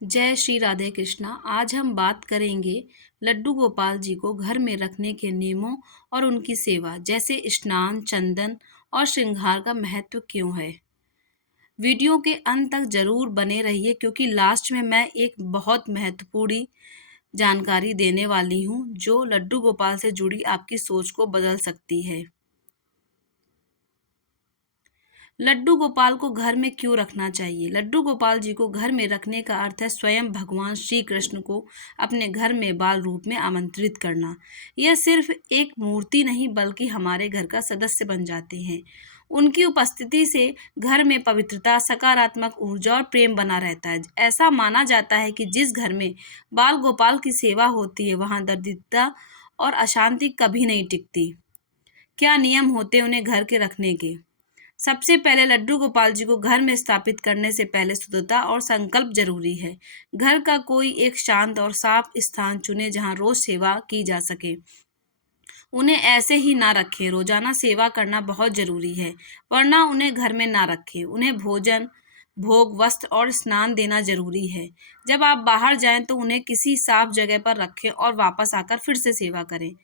जय श्री राधे कृष्णा। आज हम बात करेंगे लड्डू गोपाल जी को घर में रखने के नियमों और उनकी सेवा जैसे स्नान, चंदन और श्रृंगार का महत्व क्यों है। वीडियो के अंत तक जरूर बने रहिए क्योंकि लास्ट में मैं एक बहुत महत्वपूर्ण जानकारी देने वाली हूँ जो लड्डू गोपाल से जुड़ी आपकी सोच को बदल सकती है। लड्डू गोपाल को घर में क्यों रखना चाहिए? लड्डू गोपाल जी को घर में रखने का अर्थ है स्वयं भगवान श्री कृष्ण को अपने घर में बाल रूप में आमंत्रित करना। यह सिर्फ एक मूर्ति नहीं बल्कि हमारे घर का सदस्य बन जाते हैं। उनकी उपस्थिति से घर में पवित्रता, सकारात्मक ऊर्जा और प्रेम बना रहता है। ऐसा माना जाता है कि जिस घर में बाल गोपाल की सेवा होती है वहाँ दरिद्रता और अशांति कभी नहीं टिकती। क्या नियम होते हैं उन्हें घर के रखने के? सबसे पहले लड्डू गोपाल जी को घर में स्थापित करने से पहले शुद्धता और संकल्प जरूरी है। घर का कोई एक शांत और साफ स्थान चुने जहां रोज सेवा की जा सके। उन्हें ऐसे ही ना रखें। रोजाना सेवा करना बहुत जरूरी है, वरना उन्हें घर में ना रखें। उन्हें भोजन, भोग, वस्त्र और स्नान देना जरूरी है। जब आप बाहर जाएं तो उन्हें किसी साफ जगह पर रखें और वापस आकर फिर से सेवा करें।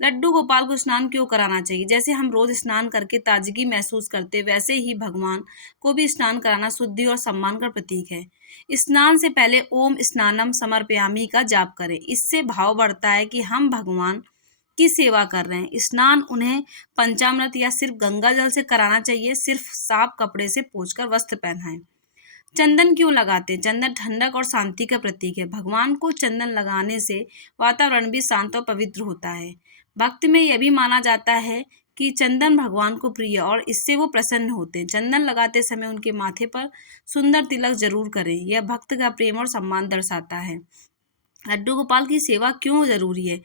लड्डू गोपाल को स्नान क्यों कराना चाहिए? जैसे हम रोज स्नान करके ताजगी महसूस करते वैसे ही भगवान को भी स्नान कराना शुद्धि और सम्मान का प्रतीक है। स्नान से पहले ओम स्नानम समर्पयामि का जाप करें। इससे भाव बढ़ता है कि हम भगवान की सेवा कर रहे हैं। स्नान उन्हें पंचामृत या सिर्फ गंगा जल से कराना चाहिए। सिर्फ साफ कपड़े से पोंछकर वस्त्र पहनाएं। चंदन क्यों लगाते हैं? चंदन ठंडक और शांति का प्रतीक है। भगवान को चंदन लगाने से वातावरण भी शांत और पवित्र होता है। भक्त में यह भी माना जाता है कि चंदन भगवान को प्रिय और इससे वो प्रसन्न होते हैं। चंदन लगाते समय उनके माथे पर सुंदर तिलक जरूर करें। यह भक्त का प्रेम और सम्मान दर्शाता है। लड्डू गोपाल की सेवा क्यों जरूरी है?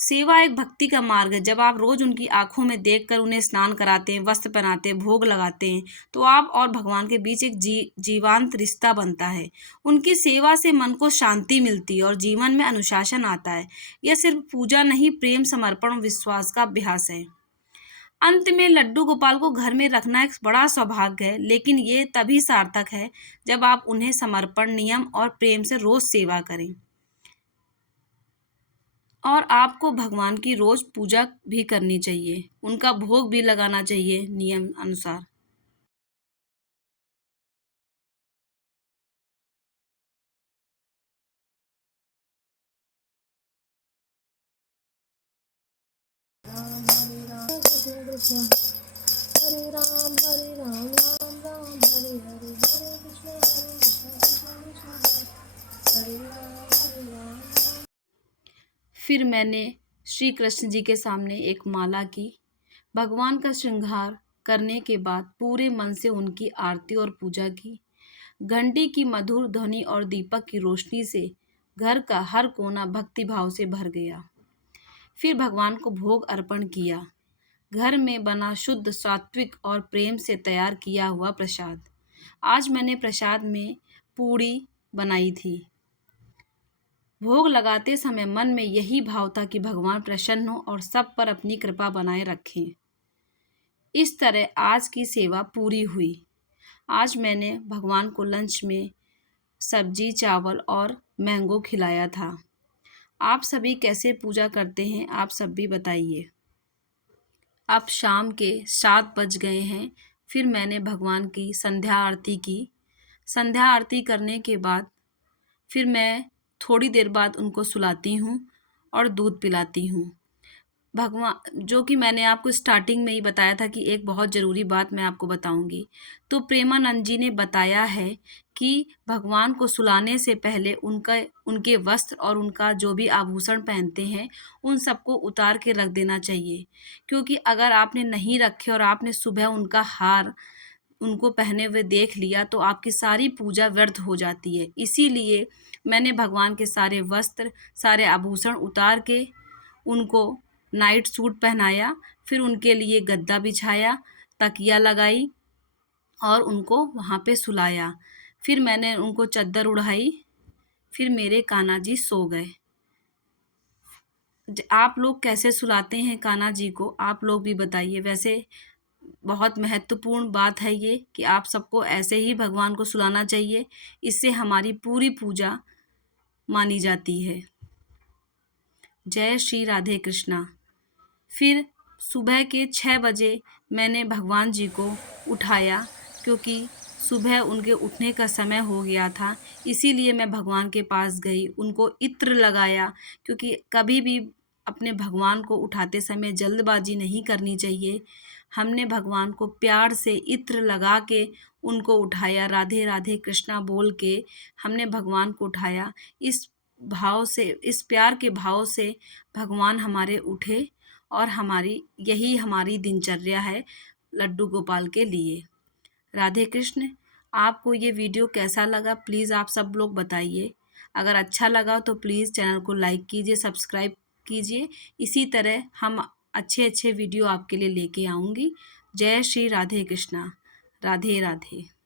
सेवा एक भक्ति का मार्ग है। जब आप रोज उनकी आंखों में देखकर उन्हें स्नान कराते हैं, वस्त्र पहनाते हैं, भोग लगाते हैं, तो आप और भगवान के बीच एक जीवांत रिश्ता बनता है। उनकी सेवा से मन को शांति मिलती है और जीवन में अनुशासन आता है। यह सिर्फ पूजा नहीं, प्रेम, समर्पण और विश्वास का अभ्यास है। अंत में लड्डू गोपाल को घर में रखना एक बड़ा सौभाग्य है, लेकिन ये तभी सार्थक है जब आप उन्हें समर्पण, नियम और प्रेम से रोज सेवा करें। और आपको भगवान की रोज पूजा भी करनी चाहिए, उनका भोग भी लगाना चाहिए नियम अनुसार। हरे राम राम राम हरे हरे हरे कृष्ण कृष्ण कृष्ण हरे राम। फिर मैंने श्री कृष्ण जी के सामने एक माला की। भगवान का श्रृंगार करने के बाद पूरे मन से उनकी आरती और पूजा की। घंटी की मधुर ध्वनि और दीपक की रोशनी से घर का हर कोना भक्ति भाव से भर गया। फिर भगवान को भोग अर्पण किया। घर में बना शुद्ध, सात्विक और प्रेम से तैयार किया हुआ प्रसाद। आज मैंने प्रसाद में पूड़ी बनाई थी। भोग लगाते समय मन में यही भाव था कि भगवान प्रसन्न हो और सब पर अपनी कृपा बनाए रखें। इस तरह आज की सेवा पूरी हुई। आज मैंने भगवान को लंच में सब्जी, चावल और मैंगो खिलाया था। आप सभी कैसे पूजा करते हैं, आप सब भी बताइए। अब शाम के 7 बज गए हैं। फिर मैंने भगवान की संध्या आरती की। संध्या आरती करने के बाद फिर मैं थोड़ी देर बाद उनको सुलाती हूँ और दूध पिलाती हूँ। भगवान, जो कि मैंने आपको स्टार्टिंग में ही बताया था कि एक बहुत ज़रूरी बात मैं आपको बताऊंगी। तो प्रेमानंद जी ने बताया है कि भगवान को सुलाने से पहले उनके वस्त्र और उनका जो भी आभूषण पहनते हैं उन सबको उतार के रख देना चाहिए। क्योंकि अगर आपने नहीं रखे और आपने सुबह उनका हार उनको पहने हुए देख लिया तो आपकी सारी पूजा व्यर्थ हो जाती है। इसीलिए मैंने भगवान के सारे वस्त्र, सारे आभूषण उतार के उनको नाइट सूट पहनाया। फिर उनके लिए गद्दा बिछाया, तकिया लगाई और उनको वहाँ पे सुलाया। फिर मैंने उनको चद्दर उढ़ाई। फिर मेरे कान्हा जी सो गए। आप लोग कैसे सुलाते हैं कान्हा जी को, आप लोग भी बताइए। वैसे बहुत महत्वपूर्ण बात है ये कि आप सबको ऐसे ही भगवान को सुलाना चाहिए। इससे हमारी पूरी पूजा मानी जाती है। जय श्री राधे कृष्णा। फिर सुबह के 6 बजे मैंने भगवान जी को उठाया, क्योंकि सुबह उनके उठने का समय हो गया था। इसीलिए मैं भगवान के पास गई, उनको इत्र लगाया, क्योंकि कभी भी अपने भगवान को उठाते समय जल्दबाजी नहीं करनी चाहिए। हमने भगवान को प्यार से इत्र लगा के उनको उठाया, राधे राधे कृष्णा बोल के हमने भगवान को उठाया। इस भाव से, इस प्यार के भाव से भगवान हमारे उठे और यही हमारी दिनचर्या है लड्डू गोपाल के लिए। राधे कृष्ण। आपको ये वीडियो कैसा लगा प्लीज़ आप सब लोग बताइए। अगर अच्छा लगा तो प्लीज़ चैनल को लाइक कीजिए, सब्सक्राइब कीजिए। इसी तरह हम अच्छे अच्छे वीडियो आपके लिए लेके आऊँगी। जय श्री राधे कृष्णा। राधे राधे।